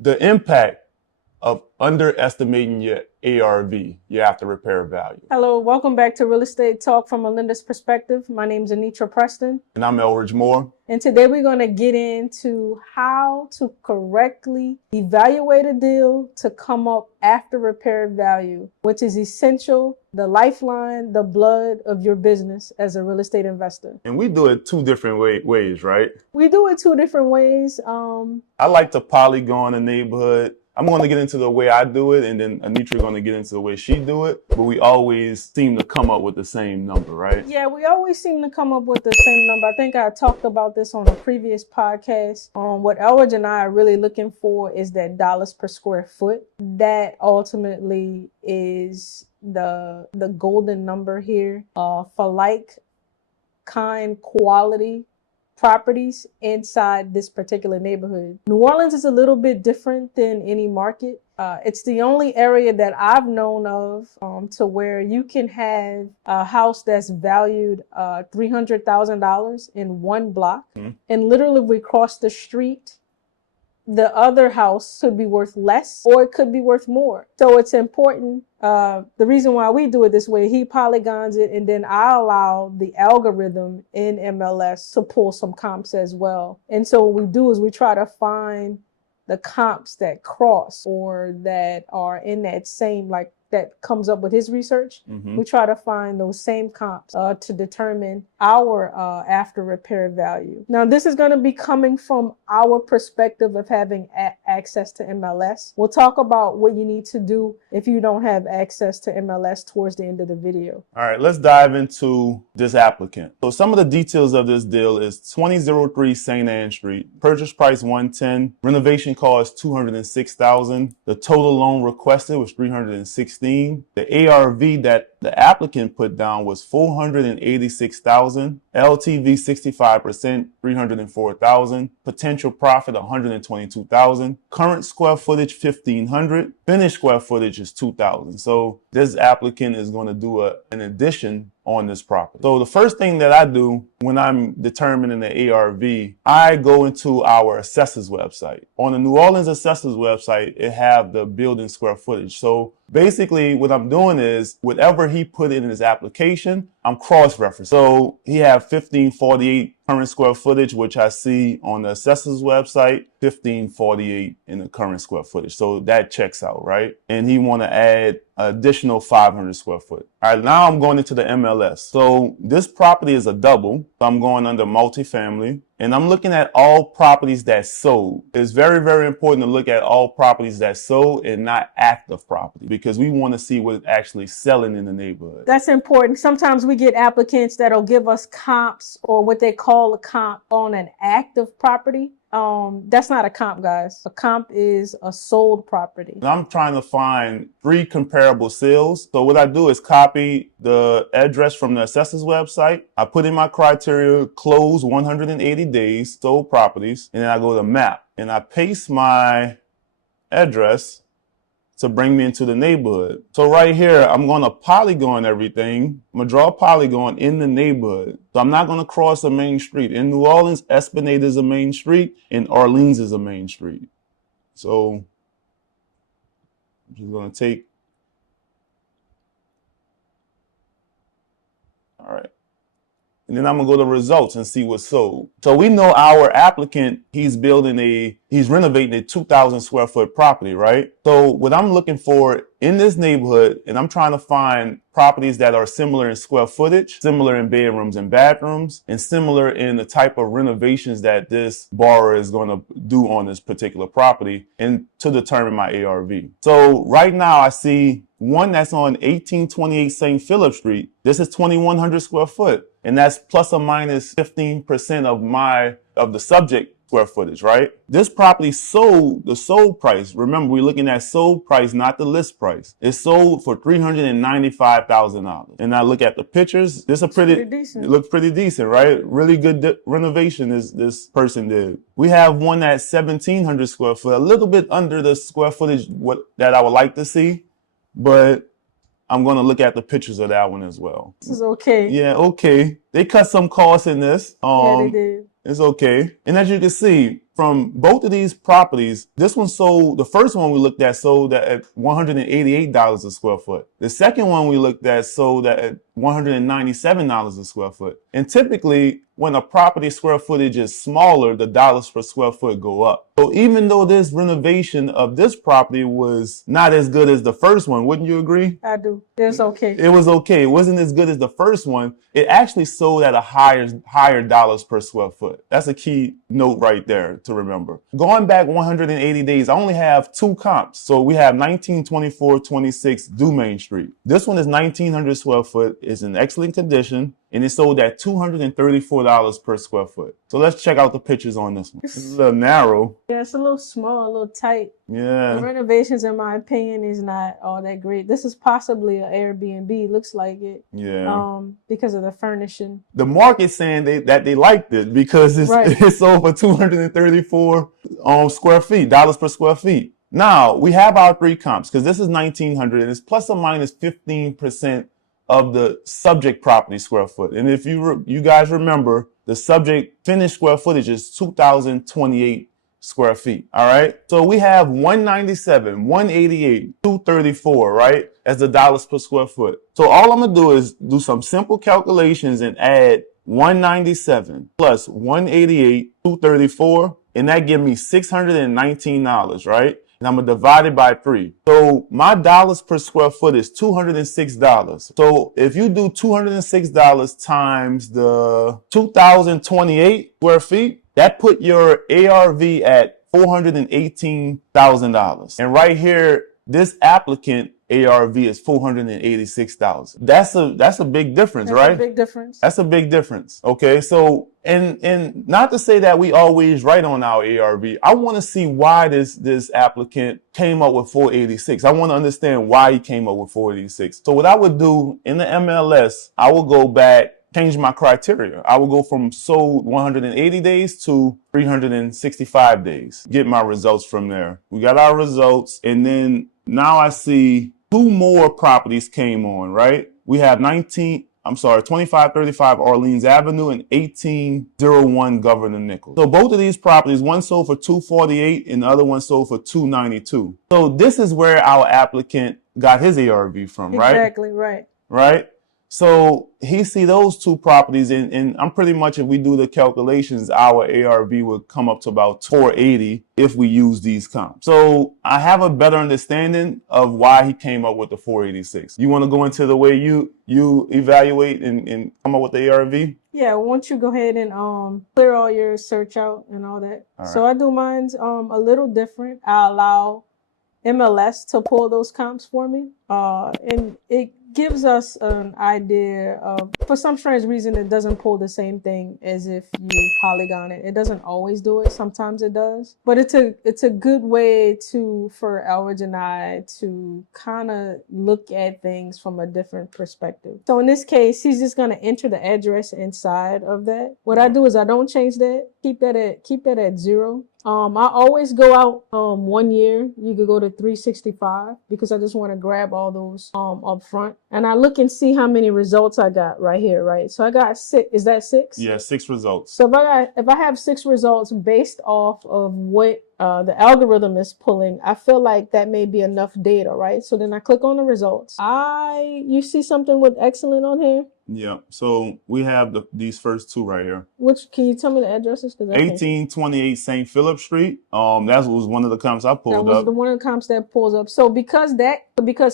The impact of underestimating your ARV, your after repair value. Hello, welcome back to Real Estate Talk from a Lender's Perspective. My name is Anitra Preston. And I'm Elridge Moore. And today we're going to get into how to correctly evaluate a deal to come up after repair value, which is essential, the lifeline, the blood of your business as a real estate investor. And we do it two different ways, right? We do it two different ways. I like to polygon a neighborhood. I'm going to get into the way I do it, and then Anitra going to get into the way she do it. But we always seem to come up with the same number, right? Yeah, we always seem to come up with the same number. I think I talked about this on a previous podcast. What Elridge and I are really looking for is that dollars per square foot. That ultimately is the golden number here for like, kind, quality properties inside this particular neighborhood. New Orleans is a little bit different than any market. It's the only area that I've known of to where you can have a house that's valued $300,000 in one block. And literally if we cross the street, the other house could be worth less or it could be worth more. So it's important. The reason why we do it this way, he polygons it, and then I allow the algorithm in MLS to pull some comps as well. And so what we do is we try to find the comps that cross or that are in that same, like that comes up with his research. We try to find those same comps to determine our after repair value. Now, this is going to be coming from our perspective of having access to MLS. We'll talk about what you need to do if you don't have access to MLS towards the end of the video. All right, let's dive into this applicant. So some of the details of this deal is 2003 St. Anne Street. Purchase price $110. Renovation cost $206,000. The total loan requested was $316,000. The ARV that the applicant put down was $486,000. LTV 65%, $304,000. Potential profit $122,000. Current square footage 1,500. Finished square footage is 2,000. So this applicant is going to do an addition on this property. So the first thing that I do when I'm determining the ARV, I go into our assessor's website. On the New Orleans assessor's website, it have the building square footage. So basically what I'm doing is whatever he put in his application, I'm cross-referencing. So he have 1548 current square footage, which I see on the assessor's website, 1548 in the current square footage. So that checks out, right? And he want to add additional 500 square foot. All right, now I'm going into the MLS. So this property is a double. So I'm going under multifamily. And I'm looking at all properties that sold. It's very, very important to look at all properties that sold and not active property because we want to see what's actually selling in the neighborhood. That's important. Sometimes we get applicants that'll give us comps or what they call a comp on an active property. That's not a comp, guys. A comp is a sold property. I'm trying to find 3 comparable sales. So what I do is copy the address from the assessor's website. I put in my criteria, close 180 days, sold properties, and then I go to map and I paste my address to bring me into the neighborhood. So right here, I'm going to polygon everything. I'm going to draw a polygon in the neighborhood. So I'm not going to cross a main street. In New Orleans, Esplanade is a main street and Orleans is a main street. So I'm just going to take, all right. And then I'm gonna go to results and see what's sold. So we know our applicant, he's renovating a 2,000 square foot property, right? So what I'm looking for in this neighborhood, and I'm trying to find properties that are similar in square footage, similar in bedrooms and bathrooms, and similar in the type of renovations that this borrower is gonna do on this particular property and to determine my ARV. So right now I see one that's on 1828 St. Philip Street. This is 2,100 square foot. And that's plus or minus 15% of the subject square footage, right? This property sold, the sold price, remember we're looking at sold price, not the list price. It sold for $395,000. And I look at the pictures, this is pretty decent. It looks pretty decent, right? Really good renovation this person did. We have one at 1,700 square foot, a little bit under the square footage that I would like to see, but I'm going to look at the pictures of that one as well. This is okay. Yeah, okay. They cut some costs in this. Yeah, they did. It's okay. And as you can see, from both of these properties, this one sold, the first one we looked at sold at $188 a square foot. The second one we looked at sold at $197 a square foot. And typically, when a property square footage is smaller, the dollars per square foot go up. So even though this renovation of this property was not as good as the first one, wouldn't you agree? I do. It's okay. It was okay. It wasn't as good as the first one. It actually sold at a higher dollars per square foot. That's a key note right there to remember. Going back 180 days, I only have two comps. So we have 1924-26 Dumaine Street. This one is 1,900 square foot. It's in excellent condition. And it sold at $234 per square foot. So let's check out the pictures on this one. It's a little narrow. Yeah, it's a little small, a little tight. Yeah. The renovations, in my opinion, is not all that great. This is possibly an Airbnb. Looks like it. Yeah. Because of the furnishing. The market's saying that they liked it because it's over 234 square feet, dollars per square feet. Now we have our three comps because this is 1,900 and it's plus or minus 15% of the subject property square foot. And if you guys remember, the subject finished square footage is 2,028 square feet. All right. So we have 197, 188, 234, right? As the dollars per square foot. So all I'm going to do is do some simple calculations and add 197 plus 188, 234, and that gives me $619, right? And I'm going to divide it by 3. So my dollars per square foot is $206. So if you do $206 times the 2,028 square feet, that put your ARV at $418,000. And right here, this applicant ARV is $486,000. That's a big difference, right? That's a big difference. That's a big difference. Okay, so and not to say that we always write on our ARV. I want to see why this applicant came up with 486. I want to understand why he came up with 486. So what I would do in the MLS, I will go back, change my criteria. I will go from sold 180 days to 365 days. Get my results from there. We got our results, and then now I see 2 more properties came on, right? We have 2535 Orleans Avenue and 1801 Governor Nichols. So both of these properties, one sold for $248 and the other one sold for $292. So this is where our applicant got his ARV from, right? Exactly, right. Right? So he see those 2 properties, and I'm pretty much, if we do the calculations, our ARV would come up to about 480 if we use these comps. So I have a better understanding of why he came up with the 486. You want to go into the way you evaluate and come up with the ARV? Yeah, once you go ahead and clear all your search out and all that. All right. So I do mine's a little different. I allow MLS to pull those comps for me, and it gives us an idea of, for some strange reason, it doesn't pull the same thing as if you polygon it. It doesn't always do it. Sometimes it does, but it's a good way for Elridge and I to kind of look at things from a different perspective. So in this case, he's just going to enter the address inside of that. What I do is I don't change that. Keep that at 0. I always go out 1 year. You could go to 365 because I just want to grab all those up front. And I look and see how many results I got right here, right? So I got 6. Is that 6? Yeah, 6 results. So if I have 6 results based off of what the algorithm is pulling, I feel like that may be enough data, right? So then I click on the results. You see something with excellent on here? Yeah. So we have these first 2 right here. Can you tell me the addresses? 1828 St. Philip Street. That was one of the comps I pulled up. That was one of the comps that pulls up. So because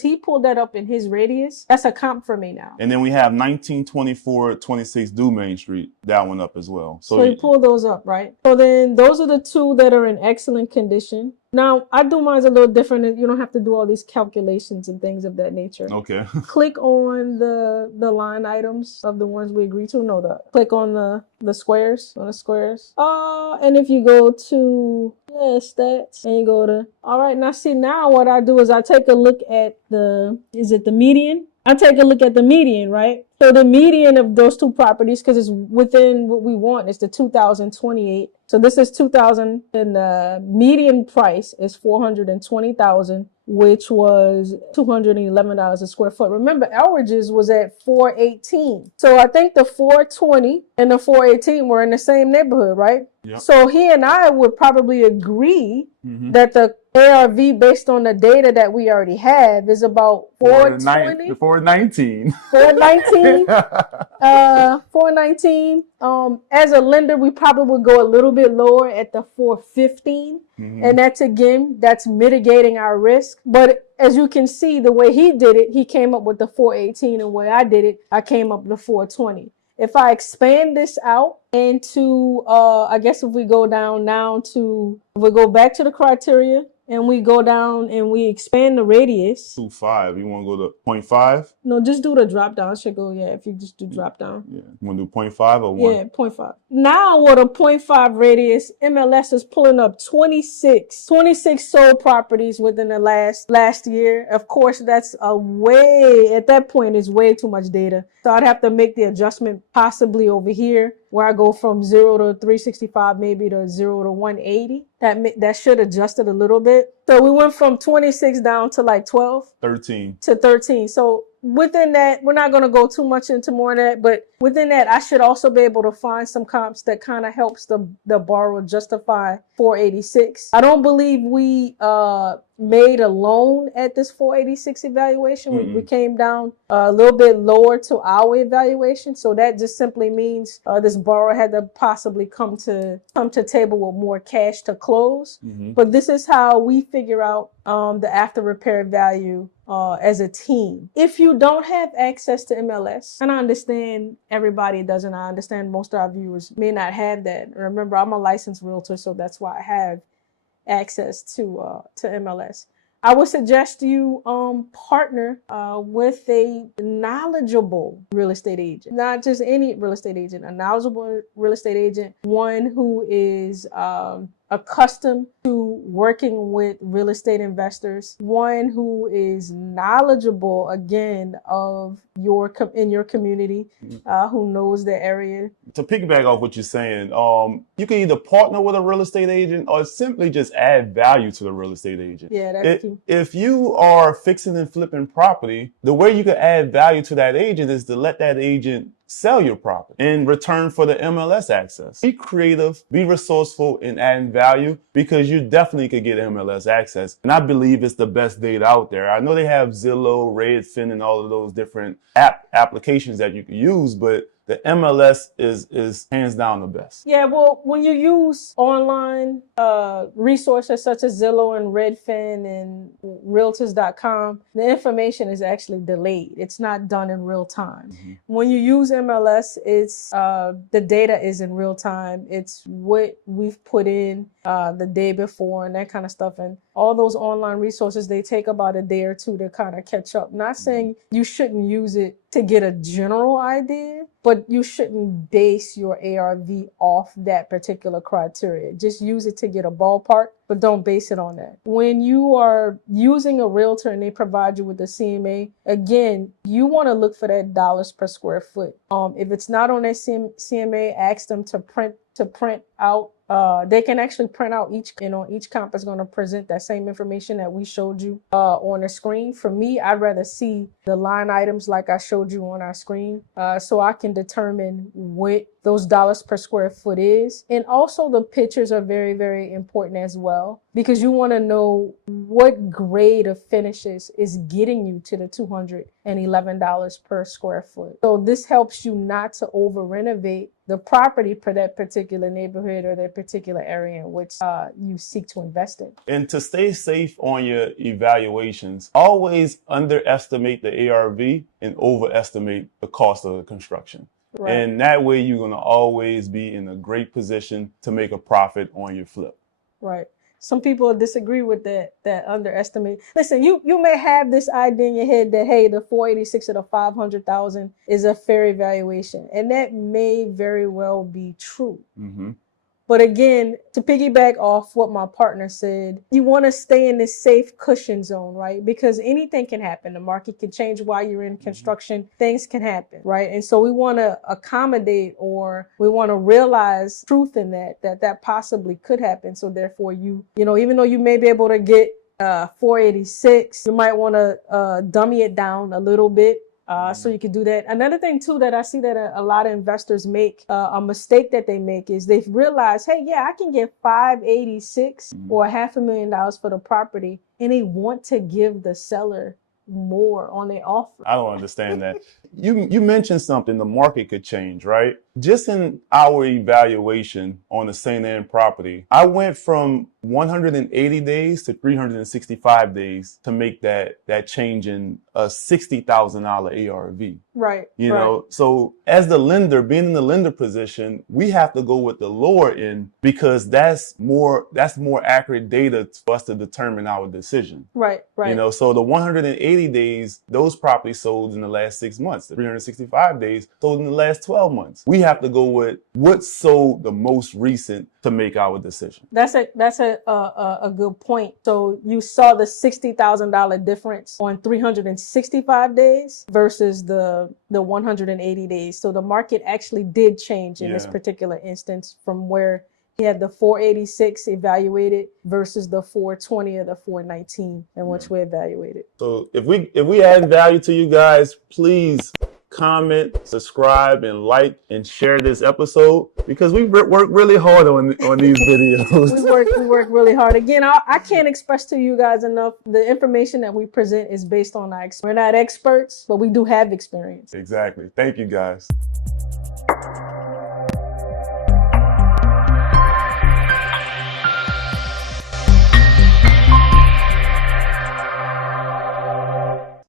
he pulled that up in his radius, that's a comp for me now. And then we have 1924-26 Dumaine Street. That one up as well. So he pulled those up, right? So then those are the 2 that are in excellent condition. Now, I do mine's a little different. You don't have to do all these calculations and things of that nature. Okay. Click on the line items of the ones we agree to. No, click on the squares, and if you go to stats and you go to, all right, now what I do is I take a look at the median? I take a look at the median, right? So the median of those 2 properties, because it's within what we want, is the 2,028. So this is 2,000, and the median price is $420,000. which was $211 a square foot. Remember, Elridge's was at $418. So I think the 420 and the 418 were in the same neighborhood, right? Yep. So he and I would probably agree Mm-hmm. that the ARV, based on the data that we already have, is about 420. 419. 419. 419. As a lender, we probably would go a little bit lower at the 415. Mm-hmm. And that's mitigating our risk. But as you can see, the way he did it, he came up with the 418, and the way I did it, I came up with the 420. If I expand this out into, I guess if we go down now to, if we go back to the criteria and we go down and we expand the radius. 2.5. You want to go to 0.5? No, just do the drop down. Should go, yeah, if you just do drop down. Yeah. You want to do 0.5 or 1? Yeah, 0.5. Now with a 0.5 radius, MLS is pulling up 26 sold properties within the last year. Of course, that's at that point, it's way too much data. So I'd have to make the adjustment possibly over here, where I go from 0 to 365, maybe to 0 to 180. That should adjust it a little bit. So we went from 26 down to like 12. 13. To 13. So within that, we're not going to go too much into more of that, but within that, I should also be able to find some comps that kind of helps the borrower justify 486. I don't believe we made a loan at this 486 evaluation. We came down a little bit lower to our evaluation. So that just simply means this borrower had to possibly come to table with more cash to close. But this is how we figure out the after repair value as a team. If you don't have access to MLS, and I understand everybody doesn't, I understand most of our viewers may not have that. Remember, I'm a licensed realtor, so that's why I have access to MLS. I would suggest you partner with a knowledgeable real estate agent, not just any real estate agent, a knowledgeable real estate agent, one who is accustomed to working with real estate investors, one who is knowledgeable again of in your community, who knows the area. To piggyback off what you're saying, you can either partner with a real estate agent or simply just add value to the real estate agent. Yeah, that's key. If you are fixing and flipping property, the way you can add value to that agent is to let that agent sell your property in return for the MLS access. Be creative, be resourceful in adding value, because you definitely could get MLS access. And I believe it's the best data out there. I know they have Zillow, Redfin, and all of those different applications that you can use, but the MLS is hands down the best. Yeah, well, when you use online resources such as Zillow and Redfin and Realtors.com, the information is actually delayed. It's not done in real time. When you use MLS, it's the data is in real time. It's what we've put in the day before and that kind of stuff. And all those online resources, they take about a day or two to kind of catch up. Not saying you shouldn't use it to get a general idea, but you shouldn't base your ARV off that particular criteria. Just use it to get a ballpark, but don't base it on that. When you are using a realtor and they provide you with the CMA, again, you want to look for that dollars per square foot. If it's not on that CMA, ask them to print out. They can actually print out each comp is going to present that same information that we showed you on the screen. For me, I'd rather see the line items like I showed you on our screen, so I can determine what those dollars per square foot is. And also the pictures are very, very important as well, because you want to know what grade of finishes is getting you to the $211 per square foot. So this helps you not to over renovate the property for that particular neighborhood or that particular area in which you seek to invest in. And to stay safe on your evaluations, always underestimate the ARV and overestimate the cost of the construction. Right. And that way you're going to always be in a great position to make a profit on your flip. Right. Some people disagree with that underestimate. Listen, you may have this idea in your head that, hey, the 486 or the 500,000 is a fair evaluation. And that may very well be true. But again, to piggyback off what my partner said, you want to stay in this safe cushion zone, right? Because anything can happen. The market can change while you're in construction. Things can happen, right? And so we want to accommodate, or we want to realize truth in that possibly could happen. So therefore, you know, even though you may be able to get 486. You might want to dummy it down a little bit. So you can do that. Another thing too that I see that a lot of investors make, a mistake that they make is they've realized, hey, yeah, I can get 586 or $500,000 for the property, and they want to give the seller more on their offer. I don't understand that. You mentioned something, the market could change, right? Just in our evaluation on the St. Anne property, I went from 180 days to 365 days to make that change in a $60,000 ARV. Right. You know, so as the lender, being in the lender position, we have to go with the lower end because that's more accurate data for us to determine our decision. Right. You know, so the 180 days, those properties sold in the last 6 months. The 365 days sold in the last 12 months. We have to go with what sold the most recent to make our decision. That's a good point. So you saw the $60,000 difference on 365 days versus the 180 days. So the market actually did change in this particular instance from where he had the 486 evaluated versus the 420 or the 419 in which we evaluated. So if we add value to you guys, please comment, subscribe, and like and share this episode because we work really hard on these videos. We work really hard. Again, I can't express to you guys enough. The information that we present is based on our experience. We're not experts, but we do have experience. Exactly. Thank you, guys.